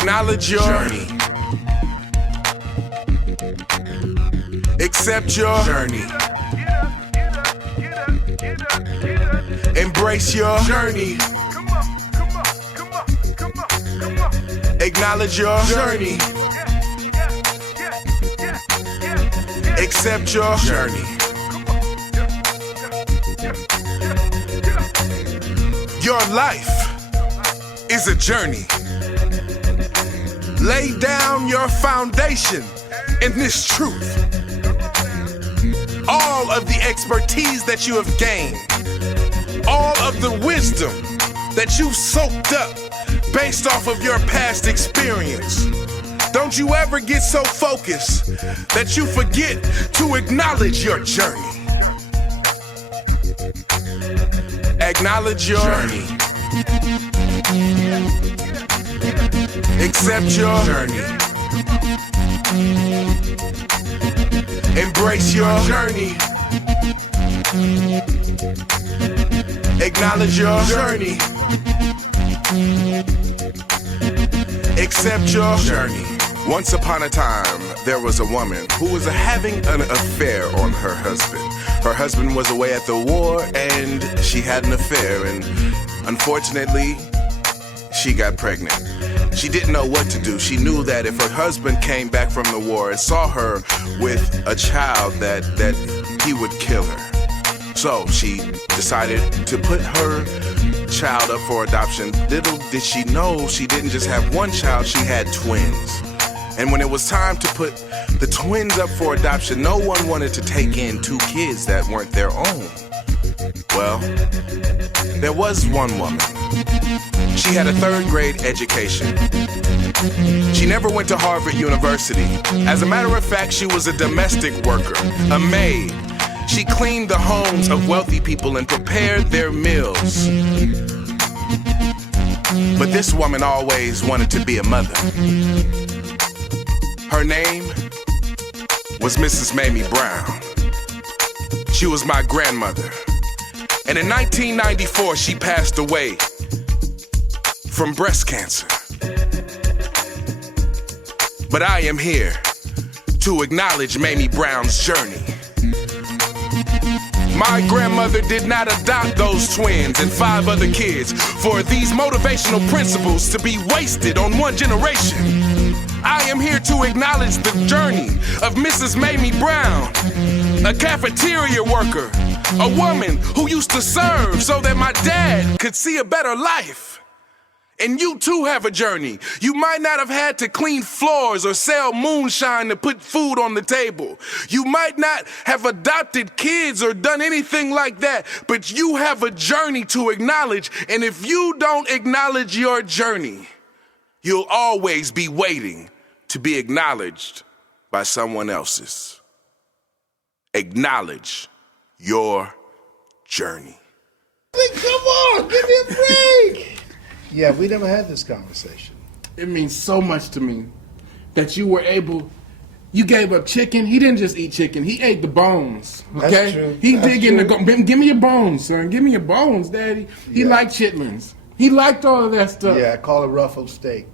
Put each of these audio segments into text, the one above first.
Acknowledge your journey. Accept your journey. Embrace your journey. Acknowledge your journey. Accept your journey. Your life is a journey. Lay down your foundation in this truth. All of the expertise that you have gained, all of the wisdom that you've soaked up based off of your past experience. Don't you ever get so focused that you forget to acknowledge your journey. Acknowledge your journey. Accept your journey. Embrace your journey. Acknowledge your journey. Accept your journey. Once upon a time, there was a woman who was having an affair on her husband. Her husband was away at the war and she had an affair, and unfortunately, she got pregnant. She didn't know what to do. She knew that if her husband came back from the war and saw her with a child that he would kill her. So she decided to put her child up for adoption. Little did she know she didn't just have one child, she had twins. And when it was time to put the twins up for adoption, no one wanted to take in two kids that weren't their own. Well, there was one woman. She had a 3rd grade education. She never went to Harvard University. As a matter of fact, she was a domestic worker, a maid. She cleaned the homes of wealthy people and prepared their meals. But this woman always wanted to be a mother. Her name was Mrs. Mamie Brown. She was my grandmother. And in 1994, she passed away from breast cancer. But I am here to acknowledge Mamie Brown's journey. My grandmother did not adopt those twins and 5 other kids for these motivational principles to be wasted on one generation. I am here to acknowledge the journey of Mrs. Mamie Brown, a cafeteria worker, a woman who used to serve so that my dad could see a better life. And you too have a journey. You might not have had to clean floors or sell moonshine to put food on the table. You might not have adopted kids or done anything like that, but you have a journey to acknowledge. And if you don't acknowledge your journey, you'll always be waiting to be acknowledged by someone else's. Acknowledge your journey. Come on, give me a break. Yeah, we never had this conversation. It means so much to me that you were able, you gave up chicken. He didn't just eat chicken, he ate the bones. Okay? That's true. He did get in the, give me your bones, son. Give me your bones, Daddy. He liked chitlins. He liked all of that stuff. Yeah, I call it ruffled steak.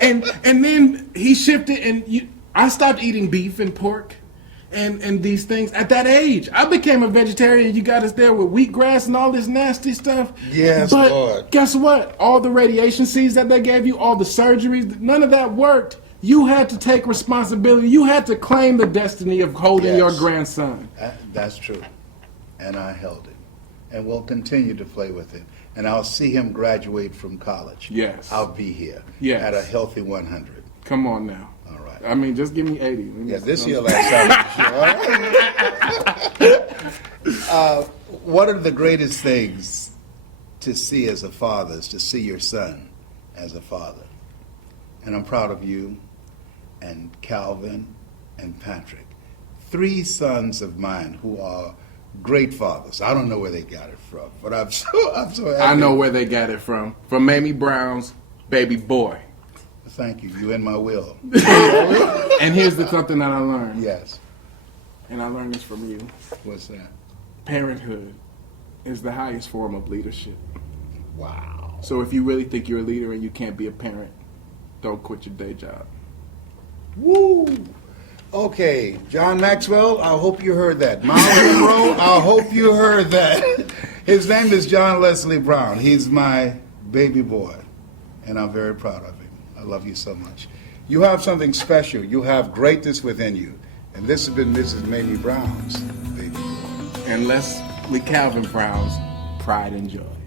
and then he shifted, and I stopped eating beef and pork and these things at that age. I became a vegetarian. You got us there with wheatgrass and all this nasty stuff. Yes, but Lord. Guess what? All the radiation seeds that they gave you, all the surgeries, none of that worked. You had to take responsibility. You had to claim the destiny of holding your grandson. That's true. And I held it. And we'll continue to play with it. And I'll see him graduate from college. Yes. I'll be here. Yes. At a healthy 100. Come on now. All right. I mean, just give me 80. Yeah, this year last time. What are the greatest things to see as a father is to see your son as a father. And I'm proud of you and Calvin and Patrick. 3 sons of mine who are great fathers. I don't know where they got it from, but I'm so happy. I know where they got it from Mamie Brown's baby boy. Thank you. You in my will. And here's something that I learned. Yes. And I learned this from you. What's that? Parenthood is the highest form of leadership. Wow. So if you really think you're a leader and you can't be a parent, don't quit your day job. Woo! Okay, John Maxwell, I hope you heard that. Miles Monroe, I hope you heard that. His name is John Leslie Brown. He's my baby boy, and I'm very proud of him. I love you so much. You have something special. You have greatness within you. And this has been Mrs. Mamie Brown's baby boy. And Leslie Calvin Brown's pride and joy.